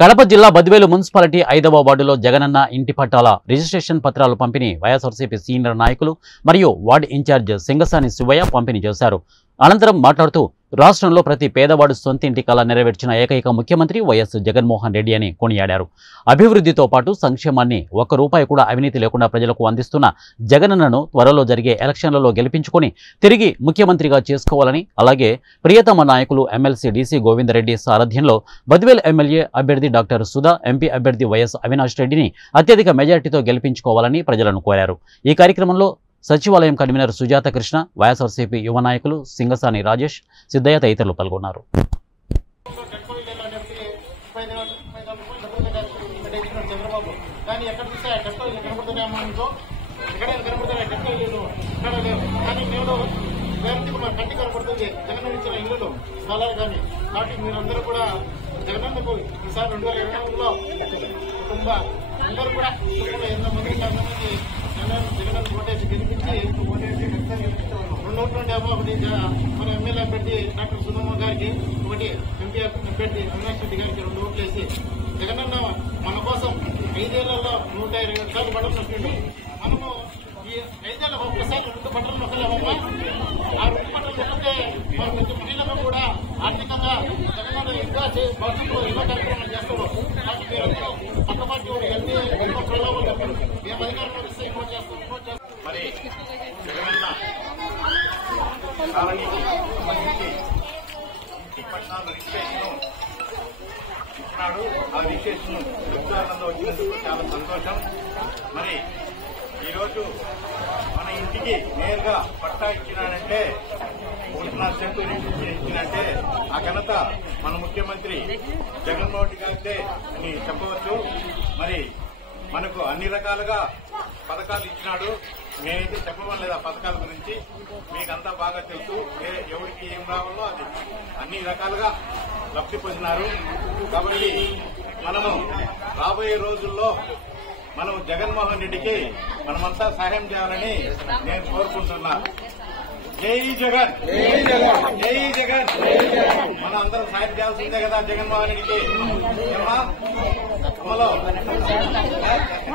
కడప జిల్లా బద్వేలు మున్సిపాలిటీ 5వ వార్డులో జగనన్న ఇంటి పట్టాల రిజిస్ట్రేషన్ పత్రాలు పంపిణీ వైఎస్ఆర్సీపీ సీనియర్ నాయకులు మరియు వార్డు ఇన్ఛార్జ్ సింగసాని శివయ్య పంపిణీ చేశారు. అనంతరం మాట్లాడుతూ రాష్ట్రంలో ప్రతి పేదవాడు సొంత ఇంటి కల నెరవేర్చిన ఏకైక ముఖ్యమంత్రి వైఎస్ జగన్మోహన్ రెడ్డి అని కొనియాడారు. అభివృద్ధితో పాటు సంక్షేమాన్ని ఒక్క రూపాయి కూడా అవినీతి లేకుండా ప్రజలకు అందిస్తున్న జగనన్నను త్వరలో జరిగే ఎలక్షన్లలో గెలిపించుకొని తిరిగి ముఖ్యమంత్రిగా చేసుకోవాలని, అలాగే ప్రియతమ నాయకులు ఎమ్మెల్సీ డీసీ గోవిందరెడ్డి సారథ్యంలో బద్వేల్ ఎమ్మెల్యే అభ్యర్థి డాక్టర్ సుధా, ఎంపీ అభ్యర్థి వైఎస్ అవినాష్ రెడ్డిని అత్యధిక మెజార్టీతో గెలిపించుకోవాలని ప్రజలను కోరారు. ఈ కార్యక్రమంలో సచివాలయం కన్వీనర్ సుజాత కృష్ణ, వైఎస్ఆర్సీపీ యువ నాయకులు సింగసాని రాజేష్, సిద్ధయ్య తదితరులు పాల్గొన్నారు. మన ఎమ్మెల్యే అభ్యర్థి డాక్టర్ సుధమ్మ గారికి, ఒకటి ఎంపీ అభ్యర్థి అవినాష్ రెడ్డి గారికి 2 ఓట్లు వేసి జగనన్న మన కోసం 5 ఏళ్లలో 127 సార్లు బట్టలు నొక్కిండు. మనము ఈ 5 ఏళ్ళ ఒక్కసారి 2 బట్టలు నొక్కలేమమ్మా. ఆ 2 బట్టలు నొక్కితే మన ప్రతి మహిళలు కూడా ఆర్థికంగా జగనన్న ఇంకా భవిష్యత్తులో ఎన్నో కార్యక్రమాలు చేస్తారు. కాబట్టి మీరందరూ పక్క పార్టీ వెళ్తే ఎన్నో ప్రలోభాలు చెప్పారు. ఏం అధికారంలో ఇస్తే ఇంకోటి చేస్తాం, ఇంకోటి చేస్తాం. మరి జగనన్న ఇచ్చినాడు. ఆ రిజిస్ట్రేషన్ ఉద్యోగంలో వచ్చినందుకు చాలా సంతోషం. మరి ఈరోజు మన ఇంటికి నేరుగా పట్టా ఇచ్చినాడంటే, 1.5 సెంటు రిజిస్ట్రేషన్ ఇచ్చినంటే ఆ ఘనత మన ముఖ్యమంత్రి జగన్మోహన్ రెడ్డి గారితే అని చెప్పవచ్చు. మరి మనకు అన్ని రకాలుగా పథకాలు ఇచ్చినాడు. నేనైతే చెప్పడం ఆ పథకాల గురించి, మీకంతా బాగా తెలుసు. ఎవరికి ఏం రావాలో అది అన్ని రకాలుగా లబ్ధి పొందినారు. కాబట్టి మనము రాబోయే రోజుల్లో మనం జగన్మోహన్ రెడ్డికి మనమంతా సహాయం చేయాలని నేను కోరుకుంటున్నా. జై జగన్, జై జగన్. మనం అందరం సాయం చేయాల్సిందే కదా జగన్మోహన్ రెడ్డికి.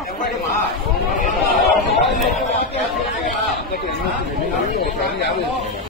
చెప్పండి